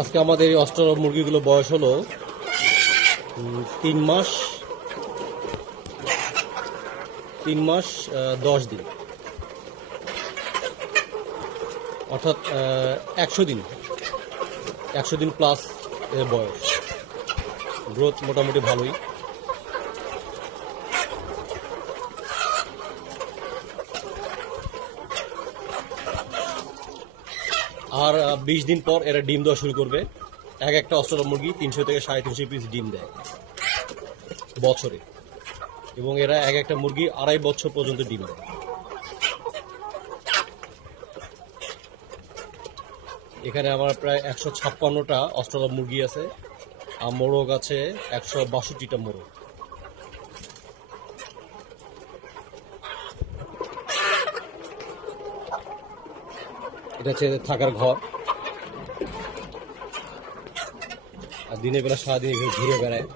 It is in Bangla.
আজকে আমাদের এই অস্ট্রালপ মুরগিগুলো বয়স হলো 3 মাস 10 দিন, অর্থাৎ 100 দিন প্লাস এর বয়স। গ্রোথ মোটামুটি ভালোই। আর 20 দিন পর এরা ডিম দেওয়া শুরু করবে। একটা অস্ট্রালপ মুরগি 300 থেকে 350 পিস ডিম দেয় বছরে, এবং এরা একটা মুরগি 2.5 বছর পর্যন্ত ডিম দেয়। এখানে আমার প্রায় 156টা অস্ট্রালপ মুরগি আছে, আর মোরগ আছে 162টা মোরগ। এটা হচ্ছে এদের থাকার ঘর। আর দিনের বেলা সারাদিন ঘুরে বেড়ায়।